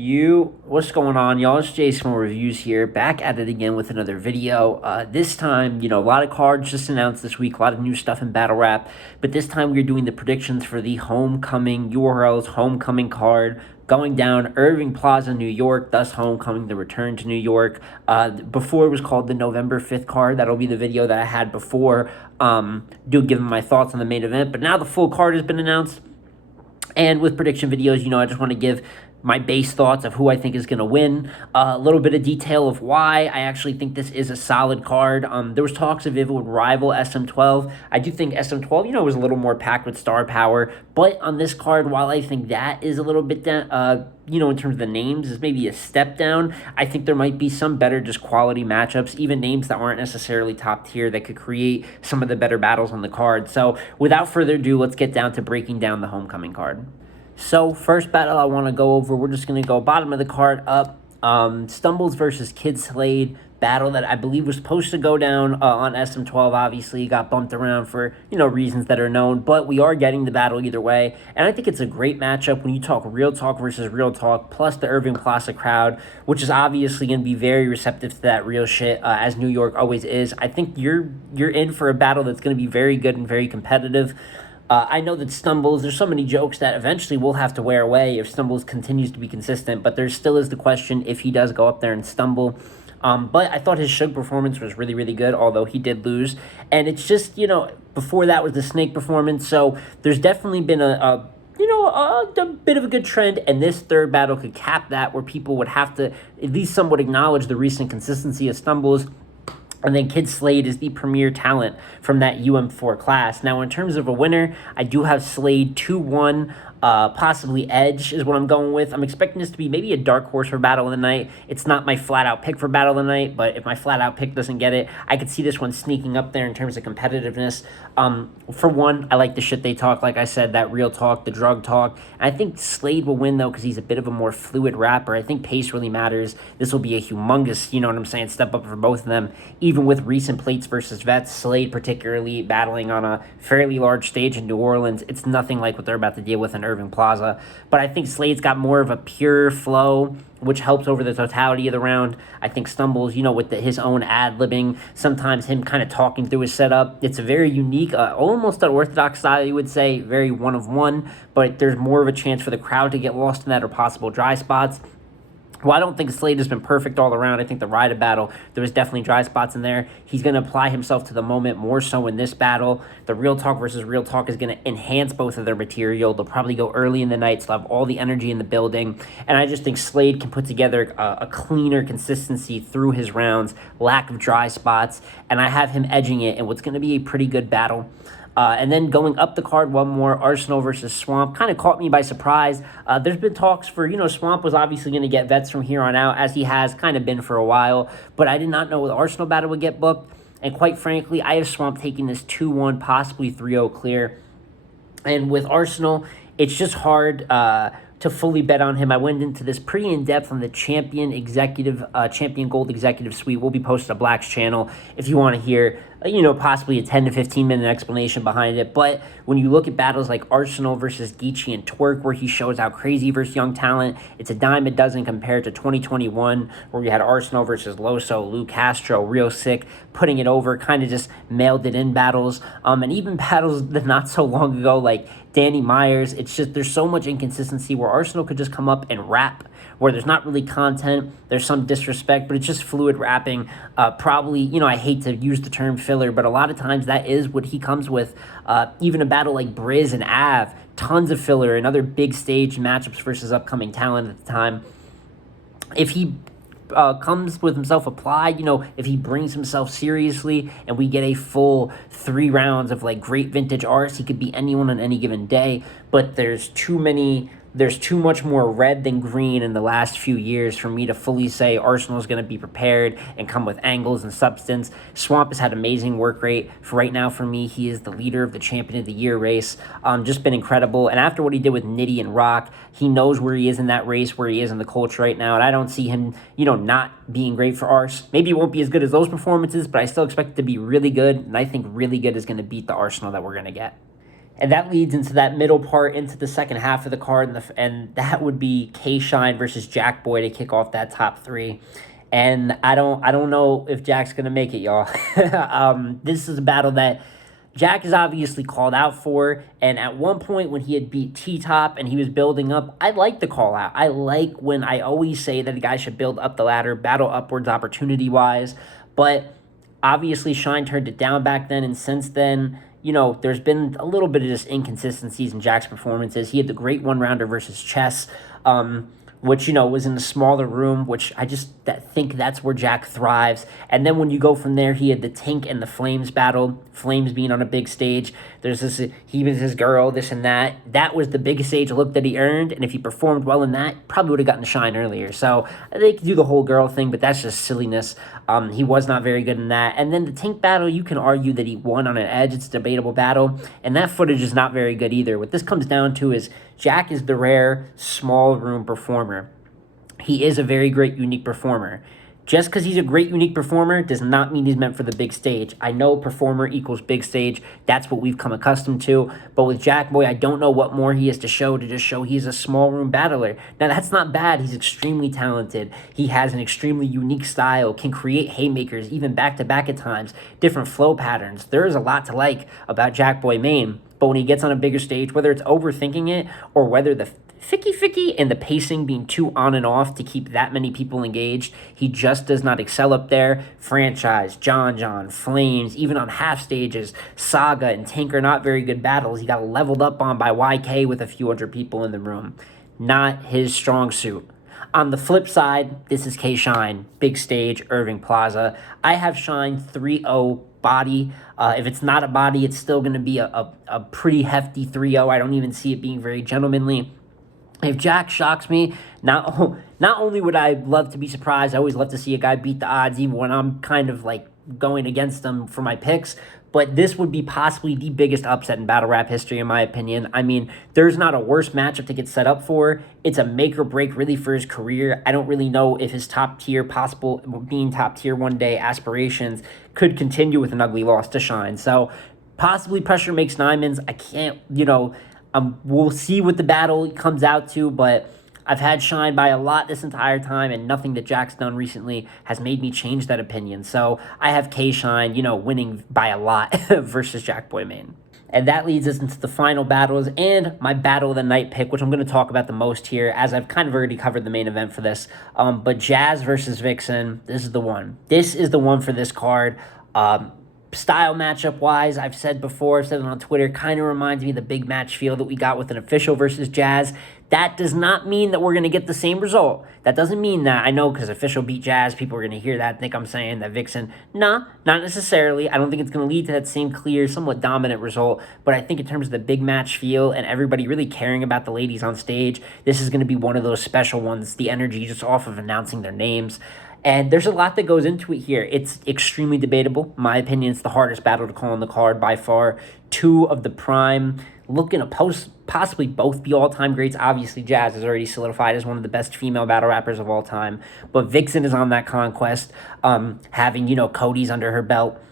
What's going on, y'all? It's Jason from Reviews here, back at it again with another video. This time, a lot of cards just announced this week, a lot of new stuff in Battle Rap, but this time we're doing the predictions for the Homecoming URL's Homecoming card going down Irving Plaza, New York, thus Homecoming, the return to New York. Before it was called the November 5th card. That'll be the video that I had before, giving my thoughts on the main event, but now the full card has been announced. And with prediction videos, I just want to give my base thoughts of who I think is going to win, a little bit of detail of why I actually think this is a solid card. There was talks of if it would rival SM12. I do think SM12, was a little more packed with star power, but on this card, while I think that is a little bit down, in terms of the names, is maybe a step down, I think there might be some better just quality matchups, even names that aren't necessarily top tier that could create some of the better battles on the card. So without further ado, let's get down to breaking down the Homecoming card. So first battle I want to go over, we're just going to go bottom of the card up. Stumbles versus Kid Slade Battle that I believe was supposed to go down on SM12. Obviously got bumped around for reasons that are known, but we are getting the battle either way, and I think it's a great matchup when you talk real talk versus real talk, plus the Irving Plaza crowd, which is obviously going to be very receptive to that real shit, as New York always is. I think you're in for a battle that's going to be very good and very competitive. I know that Stumbles, there's so many jokes that eventually we'll have to wear away if Stumbles continues to be consistent, but there still is the question if he does go up there and stumble. But I thought his Suge performance was really, really good, although he did lose. And it's just, before that was the Snake performance, so there's definitely been a bit of a good trend, and this third battle could cap that, where people would have to, at least some would acknowledge the recent consistency of Stumbles. And then Kid Slade is the premier talent from that UM4 class. Now, in terms of a winner, I do have Slade 2-1, possibly Edge is what I'm going with. I'm expecting this to be maybe a dark horse for Battle of the Night. It's not my flat-out pick for Battle of the Night, but if my flat-out pick doesn't get it, I could see this one sneaking up there in terms of competitiveness. For one, I like the shit they talk, like I said, that real talk, the drug talk. I think Slade will win, though, because he's a bit of a more fluid rapper. I think pace really matters. This will be a humongous, step up for both of them. Even with recent plates versus vets, Slade particularly battling on a fairly large stage in New Orleans, it's nothing like what they're about to deal with in Irving Plaza. But I think Slade's got more of a pure flow, which helps over the totality of the round. I think Stumbles, with his own ad-libbing, sometimes him kind of talking through his setup. It's a very unique, almost unorthodox style, you would say, very one-of-one, but there's more of a chance for the crowd to get lost in that or possible dry spots. Well, I don't think Slade has been perfect all around. I think the Rida battle, there was definitely dry spots in there. He's going to apply himself to the moment more so in this battle. The real talk versus real talk is going to enhance both of their material. They'll probably go early in the night, so they'll have all the energy in the building. And I just think Slade can put together a cleaner consistency through his rounds, lack of dry spots, and I have him edging it in what's going to be a pretty good battle. And then going up the card, one more, Arsenal versus Swamp. Kind of caught me by surprise. There's been talks for, Swamp was obviously going to get vets from here on out, as he has kind of been for a while. But I did not know the Arsenal battle would get booked. And quite frankly, I have Swamp taking this 2-1, possibly 3-0 clear. And with Arsenal, it's just hard to fully bet on him. I went into this pretty in-depth on the Champion Gold Executive Suite. Will be posted on Black's channel if you want to hear, possibly a 10 to 15-minute explanation behind it. But when you look at battles like Arsenal versus Gichi and Twerk, where he shows out crazy versus young talent, it's a dime a dozen compared to 2021, where we had Arsenal versus Loso, Lou Castro, real sick, putting it over, kind of just mailed it in battles. And even battles that not so long ago, like Danny Myers, it's just there's so much inconsistency where Arsenal could just come up and rap, where there's not really content, there's some disrespect, but it's just fluid rapping. Probably, I hate to use the term filler, but a lot of times that is what he comes with. Even a battle like Briz and Av, tons of filler and other big stage matchups versus upcoming talent at the time. If he comes with himself applied, if he brings himself seriously and we get a full 3 rounds of great vintage arts, he could be anyone on any given day, but there's too much more red than green in the last few years for me to fully say Arsenal is going to be prepared and come with angles and substance. Swamp has had amazing work rate. For right now, for me, he is the leader of the Champion of the Year race. Just been incredible. And after what he did with Nitty and Rock, he knows where he is in that race, where he is in the culture right now. And I don't see him, not being great for Ars. Maybe it won't be as good as those performances, but I still expect it to be really good. And I think really good is going to beat the Arsenal that we're going to get. And that leads into that middle part, into the second half of the card, and that would be K-Shine versus Jack Boy to kick off that top three. And I don't know if Jack's gonna make it, y'all. This is a battle that Jack is obviously called out for, and at one point when he had beat T-Top and he was building up, I like the call out. I like when I always say that a guy should build up the ladder, battle upwards opportunity-wise, but obviously Shine turned it down back then, and since then, there's been a little bit of just inconsistencies in Jack's performances. He had the great one-rounder versus Chess, which, was in a smaller room, which I just think that's where Jack thrives. And then when you go from there, he had the Tink and the Flames battle, Flames being on a big stage. There's this, he was his girl, this and that. That was the biggest stage look that he earned, and if he performed well in that, probably would have gotten Shine earlier. So they could do the whole girl thing, but that's just silliness. He was not very good in that. And then the Tink battle, you can argue that he won on an edge. It's a debatable battle, and that footage is not very good either. What this comes down to is Jack is the rare small room performer. He is a very great, unique performer. Just because he's a great, unique performer does not mean he's meant for the big stage. I know performer equals big stage. That's what we've come accustomed to. But with Jack Boy, I don't know what more he has to just show he's a small room battler. Now, that's not bad. He's extremely talented. He has an extremely unique style, can create haymakers, even back-to-back at times, different flow patterns. There is a lot to like about Jack Boy Main. But when he gets on a bigger stage, whether it's overthinking it or whether the ficky and the pacing being too on and off to keep that many people engaged, he just does not excel up there. Franchise, John, Flames, even on half stages, Saga and Tank are not very good battles. He got leveled up on by YK with a few hundred people in the room. Not his strong suit. On the flip side, this is K-Shine, big stage, Irving Plaza. I have Shine 3-0 body. If it's not a body, it's still going to be a pretty hefty 3-0. I don't even see it being very gentlemanly. If Jack shocks me, not only would I love to be surprised, I always love to see a guy beat the odds, even when I'm kind of like going against them for my picks, but this would be possibly the biggest upset in battle rap history, in my opinion. I mean, there's not a worse matchup to get set up for. It's a make or break really for his career. I don't really know if his top tier, possible being top tier one day aspirations could continue with an ugly loss to Shine. So possibly pressure makes diamonds. I can't, we'll see what the battle comes out to, but I've had Shine by a lot this entire time, and nothing that Jack's done recently has made me change that opinion. So I have K-Shine, winning by a lot versus Jack Boy Main. And that leads us into the final battles and my battle of the night pick, which I'm going to talk about the most here, as I've kind of already covered the main event for this. But Jazz versus Vixen, this is the one. This is the one for this card. Style matchup wise, I've said before, I've said it on Twitter, kind of reminds me of the big match feel that we got with an official versus Jazz. That does not mean that we're going to get the same result. That doesn't mean that. I know because official beat Jazz, people are going to hear that and think I'm saying that Vixen. Nah, not necessarily. I don't think it's going to lead to that same clear, somewhat dominant result. But I think in terms of the big match feel and everybody really caring about the ladies on stage, this is going to be one of those special ones, the energy just off of announcing their names. And there's a lot that goes into it here. It's extremely debatable. In my opinion, it's the hardest battle to call on the card by far. Two of the prime, looking to possibly both be all-time greats. Obviously, Jazz is already solidified as one of the best female battle rappers of all time. But Vixen is on that conquest, having, Cody's under her belt.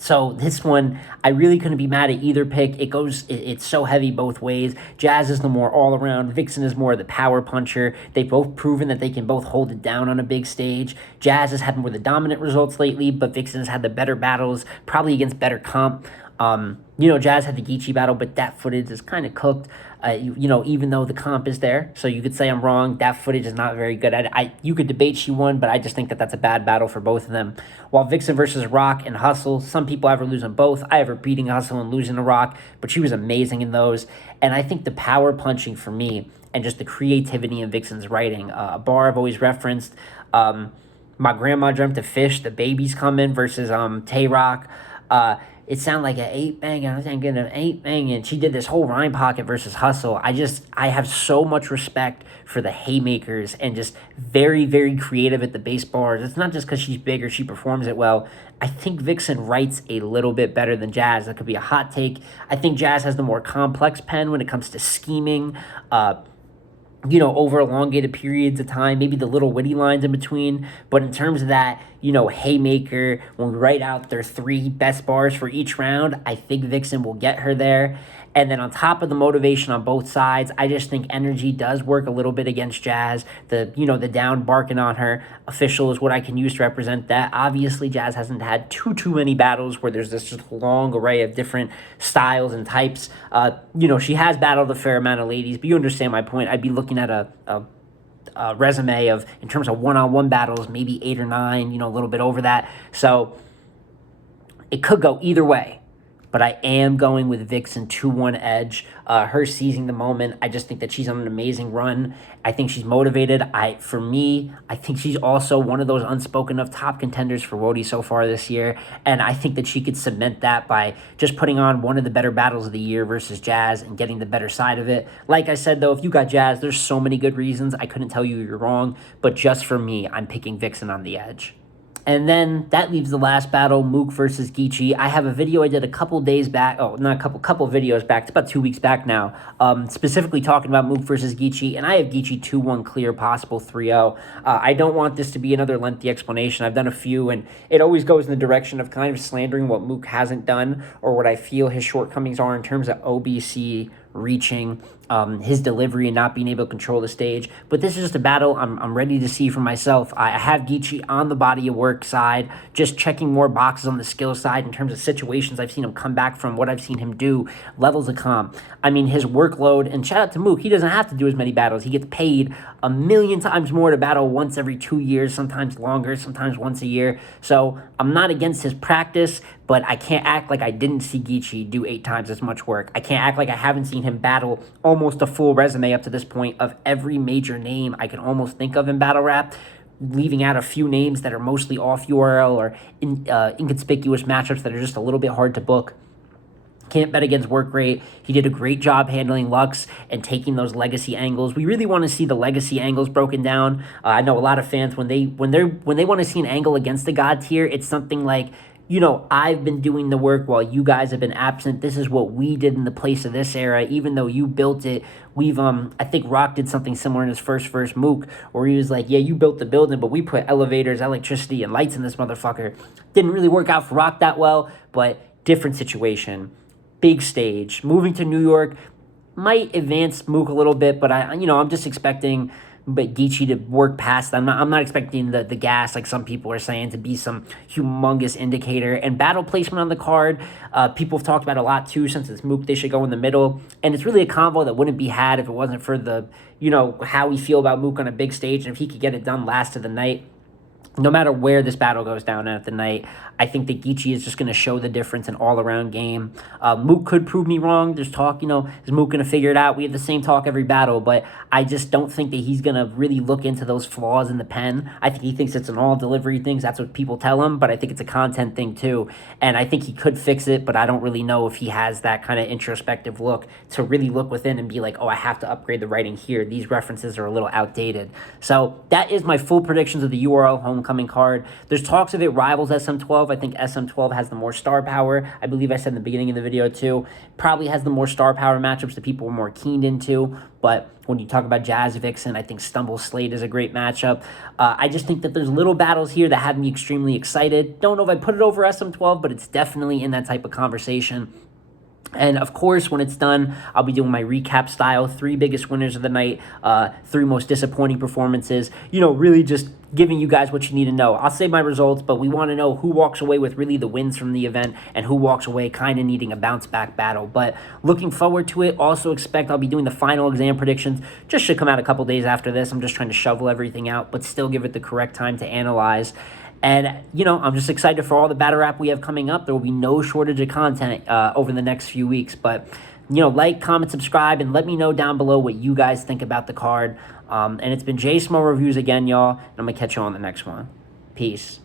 So this one, I really couldn't be mad at either pick. It's so heavy both ways. Jazz is the more all-around. Vixen is more the power puncher. They've both proven that they can both hold it down on a big stage. Jazz has had more the dominant results lately, but Vixen has had the better battles, probably against better comp. Jazz had the Gichi battle, but that footage is kind of cooked, even though the comp is there. So you could say I'm wrong. That footage is not very good. You could debate she won, but I just think that that's a bad battle for both of them. While Vixen versus Rock and Hustle, some people have her losing both. I have her beating Hustle and losing to Rock, but she was amazing in those. And I think the power punching for me and just the creativity in Vixen's writing, a bar I've always referenced, My Grandma Dreamt of Fish, The Baby's Coming versus Tay-Rock, it sounded like an 8-bang, I was thinking an 8-bang, and she did this whole rhyme pocket versus Hustle. I have so much respect for the haymakers and just very, very creative at the bass bars. It's not just because she's big or she performs it well. I think Vixen writes a little bit better than Jazz. That could be a hot take. I think Jazz has the more complex pen when it comes to scheming, over elongated periods of time, maybe the little witty lines in between. But in terms of that, haymaker, when we write out their three best bars for each round, I think Vixen will get her there. And then on top of the motivation on both sides, I just think energy does work a little bit against Jazz. The down barking on her official is what I can use to represent that. Obviously, Jazz hasn't had too many battles where there's this just long array of different styles and types. She has battled a fair amount of ladies, but you understand my point. I'd be looking at a resume of, in terms of one-on-one battles, maybe 8 or 9, a little bit over that. So it could go either way. But I am going with Vixen 2-1 edge. Her seizing the moment. I just think that she's on an amazing run. I think she's motivated. I think she's also one of those unspoken of top contenders for WOTY so far this year. And I think that she could cement that by just putting on one of the better battles of the year versus Jazz and getting the better side of it. Like I said, though, if you got Jazz, there's so many good reasons. I couldn't tell you you're wrong. But just for me, I'm picking Vixen on the edge. And then that leaves the last battle, Mooc versus Gichi. I have a video I did a couple days back. Oh, not a couple videos back. It's about 2 weeks back now. Specifically talking about Mooc versus Gichi. And I have Gichi 2-1 clear, possible 3-0. I don't want this to be another lengthy explanation. I've done a few, and it always goes in the direction of kind of slandering what Mooc hasn't done or what I feel his shortcomings are in terms of OBC, reaching, his delivery, and not being able to control the stage. But this is just a battle I'm ready to see for myself. I have Gichi on the body of work side, just checking more boxes on the skill side in terms of situations I've seen him come back from, what I've seen him do, levels of calm. I mean, his workload, and shout out to Mooc, he doesn't have to do as many battles. He gets paid a million times more to battle once every 2 years, sometimes longer, sometimes once a year. So I'm not against his practice, but I can't act like I didn't see Gichi do 8 times as much work. I can't act like I haven't seen him battle almost a full resume up to this point of every major name I can almost think of in battle rap, leaving out a few names that are mostly off URL or inconspicuous matchups that are just a little bit hard to book. Can't bet against work rate. He did a great job handling Lux and taking those legacy angles. We really want to see the legacy angles broken down. I know a lot of fans, when they want to see an angle against the God tier, it's something like, I've been doing the work while you guys have been absent. This is what we did in the place of this era. Even though you built it, we've, I think Rock did something similar in his first Mooc, where he was like, yeah, you built the building, but we put elevators, electricity, and lights in this motherfucker. Didn't really work out for Rock that well, but different situation. Big stage. Moving to New York might advance Mooc a little bit, but I'm just expecting Gichi to work past them. I'm not expecting the gas, like some people are saying, to be some humongous indicator. And battle placement on the card, people have talked about a lot too. Since it's Mooc, they should go in the middle. And it's really a convo that wouldn't be had if it wasn't for how we feel about Mooc on a big stage. And if he could get it done last of the night, no matter where this battle goes down at the night, I think that Gichi is just going to show the difference in all-around game. Mooc could prove me wrong. There's talk, is Mooc going to figure it out? We have the same talk every battle, but I just don't think that he's going to really look into those flaws in the pen. I think he thinks it's an all-delivery thing. That's what people tell him, but I think it's a content thing too. And I think he could fix it, but I don't really know if he has that kind of introspective look to really look within and be like, oh, I have to upgrade the writing here. These references are a little outdated. So that is my full predictions of the URL homecoming card. There's talks of it rivals SM12. I think SM12 has the more star power. I believe I said in the beginning of the video too. Probably has the more star power matchups that people were more keened into. But when you talk about Jazz Vixen, I think Stumble Slade is a great matchup. I just think that there's little battles here that have me extremely excited. Don't know if I put it over SM12, but it's definitely in that type of conversation. And of course, when it's done, I'll be doing my recap style, 3 biggest winners of the night, 3 most disappointing performances, really just giving you guys what you need to know. I'll say my results, but we want to know who walks away with really the wins from the event and who walks away kind of needing a bounce back battle. But looking forward to it. Also expect I'll be doing the final exam predictions. Just should come out a couple days after this. I'm just trying to shovel everything out, but still give it the correct time to analyze. And, I'm just excited for all the battle rap we have coming up. There will be no shortage of content over the next few weeks. But, like, comment, subscribe, and let me know down below what you guys think about the card. And it's been J Small Reviews again, y'all. And I'm going to catch you on the next one. Peace.